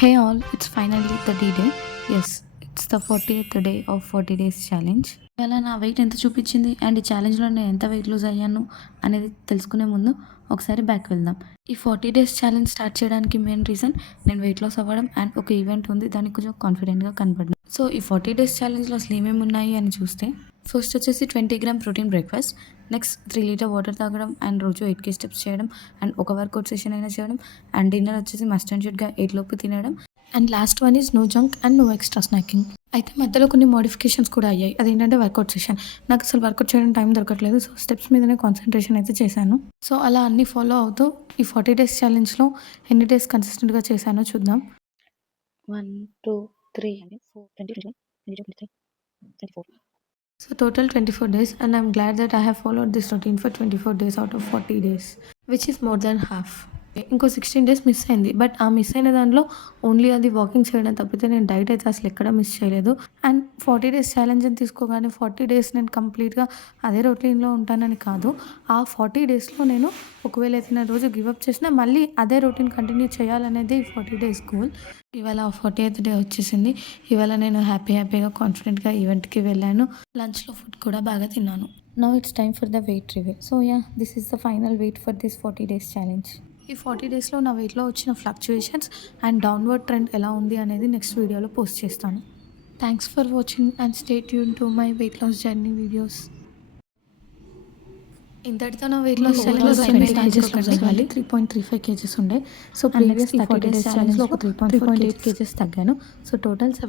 Hey all, it's finally the D-Day. Yes, it's the 40th day of 40 days challenge. ఇవాళ నా wait ఎంత చూపించింది and ఈ ఛాలెంజ్లో నేను ఎంత వెయిట్ లూజ్ అయ్యాను అనేది తెలుసుకునే ముందు ఒకసారి బ్యాక్ వెళ్దాం. ఈ 40 డేస్ ఛాలెంజ్ స్టార్ట్ చేయడానికి మెయిన్ రీజన్ నేను వెయిట్ లాస్ అవ్వడం అండ్ ఒక ఈవెంట్ ఉంది, దానికి కొంచెం కాన్ఫిడెంట్గా కనపడడం. సో ఈ 40 డేస్ ఛాలెంజ్లో అసలు ఏమేమి ఉన్నాయి అని చూస్తే ఫస్ట్ వచ్చేసి 20 gram protein breakfast, next 3 litre water తాగడం అండ్ రోజు 8K స్టెప్స్ చేయడం అండ్ ఒక వర్కౌట్ సెషన్ అయినా చేయడం అండ్ డిన్నర్ వచ్చేసి మస్ట్ అండ్ షుడ్గా 8 లోపు తినడం and last one is no junk and no extra snacking. అయితే మధ్యలో కొన్ని మోడిఫికేషన్స్ కూడా అయ్యాయి, అదేంటంటే వర్కౌట్ సెషన్. నాకు అసలు వర్కౌట్ చేయడం టైం దొరకట్లేదు, సో స్టెప్స్ మీదనే కాన్సన్ట్రేషన్ అయితే చేశాను. సో అలా అన్ని ఫాలో అవుతూ ఈ 40 డేస్ ఛాలెంజ్లో ఎన్ని డేస్ కన్సిస్టెంట్గా చేశానో చూద్దాం. 1, 2, 3, 4, 20, 21, 22, 23, 24. So total 24 days, and I'm glad that I have followed this routine for 24 days out of 40 days, which is more than half. ఇంకో 16 డేస్ మిస్ అయింది, బట్ ఆ మిస్ అయిన దానిలో ఓన్లీ అది వాకింగ్ చేయడం తప్పితే నేను డైట్ అయితే అసలు ఎక్కడ మిస్ చేయలేదు. అండ్ 40 డేస్ ఛాలెంజ్ అని తీసుకోగానే 40 డేస్ నేను కంప్లీట్గా అదే రొటీన్లో ఉంటానని కాదు. ఆ 40 డేస్లో నేను ఒకవేళ ఏదైనా రోజు గివప్ చేసినా మళ్ళీ అదే రొటీన్ కంటిన్యూ చేయాలనేది ఈ 40 డేస్ గోల్. ఇవాళ 40th డే వచ్చేసింది. ఇవాళ నేను హ్యాపీగా కాన్ఫిడెంట్గా ఈవెంట్కి వెళ్ళాను. లంచ్లో ఫుడ్ కూడా బాగా తిన్నాను. Now it's time for the weight reveal. So yeah, this is the final weight for this 40 days challenge. ఈ 40 డేస్లో నా వెయిట్లో వచ్చిన ఫ్లక్చుయేషన్స్ అండ్ డౌన్వర్డ్ ట్రెండ్ ఎలా ఉంది అనేది నెక్స్ట్ వీడియోలో పోస్ట్ చేస్తాను. Thanks for watching and stay tune to my weight loss journey videos. ఇంతటితో నా వెయిట్ లాస్ ఛాలెంజ్లో 3.35 kgs ఉండే. సో ప్రీవియస్ 30 డేస్ ఛాలెంజ్లో ఒక 3.48 kgs తగ్గాను. So total 7